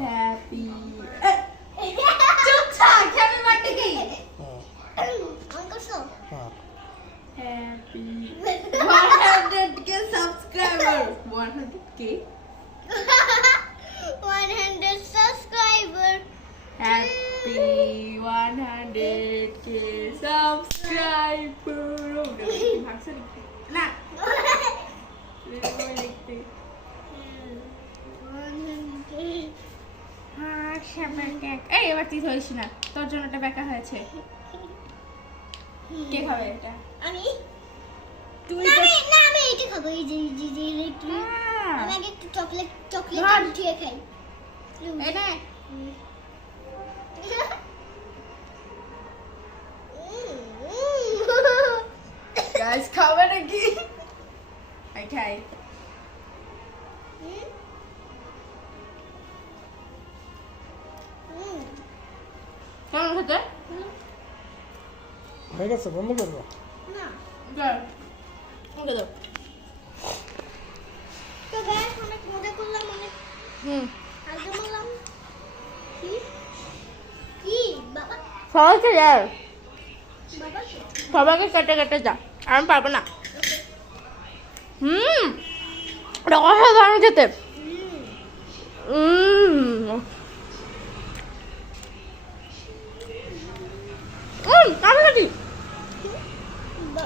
Happy চুপ থাক happy birthday কি happy 100k subscriber 100k 100 subscriber. Happy 100k subscriber ভাগছে না লিখতে এই এবার তুই ধরিস না তোর জন্য একটা বেকা হয়েছে কে খাবে এটা আমি তুই না আমি এটা খাবো এই যে একটু আমি আগে একটু চকলেট উঠিয়ে খাই এই নে গাইস খাবে নাকি আই খাই কেমন খেতে হয়ে গেছে বন্ধ করবো না গর ওকে দাও তো গাইস অনেক মজা করলাম অনেক আগে বললাম কি বাবা সবাইকে যাও বাবা সবাইকে কেটে কেটে যা আমি পারবো না এটা অসাধারণ খেতে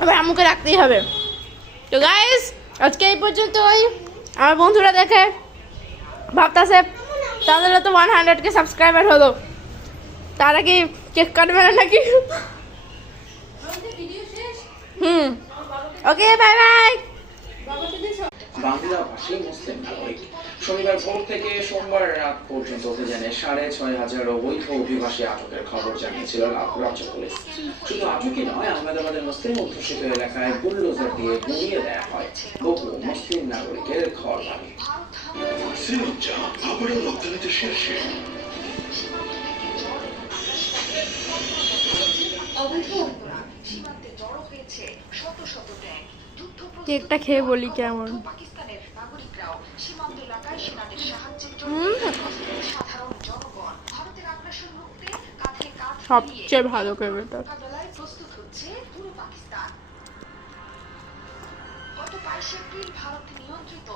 এবার আম্মুকে রাখতেই হবে তো গাইস আজকে এই পর্যন্তই আমার বন্ধুরা দেখে ভাবতেছে তাদেরও তো 100k সাবস্ক্রাইবার হলো তারা কি কেক কাটবে না নাকি ওকে বাই বাই বাংলা ভাষী মুসলিম নাগরিক শনিবার ভোর থেকে সোমবার রাত পর্যন্ত অভিযানে 6,500 অবৈধ অভিবাসী আটকের খবর জানিয়েছিল রাজ্য পুলিশ। শুধু আটকই নয়, আহমেদাবাদের মুসলিম অধ্যুষিত এলাকায় বুলডোজার দিয়ে গুঁড়িয়ে দেওয়া হয় বহু মুসলিম নাগরিকের ঘর বাড়ি। সিরিঞ্জা আবারও রপ্তানিতে শীর্ষে। সীমান্তে জড়ো হয়েছে শত শত ট্যাঙ্ক। কেকটা খেয়ে বলি কেমন পাকিস্তানের নাগরিকরাও সীমান্ত এলাকায় সেনাদের সাহায্যের জন্য সাধারণ জনগণ ভারতের আগ্রাসন রুখতে কাঁধে কাঁধ মিলিয়ে সবচেয়ে ভালো কেকটা মোকাবেলায় প্রস্তুত হচ্ছে পুরো পাকিস্তান। গত 22 এপ্রিল ভারত নিয়ন্ত্রিত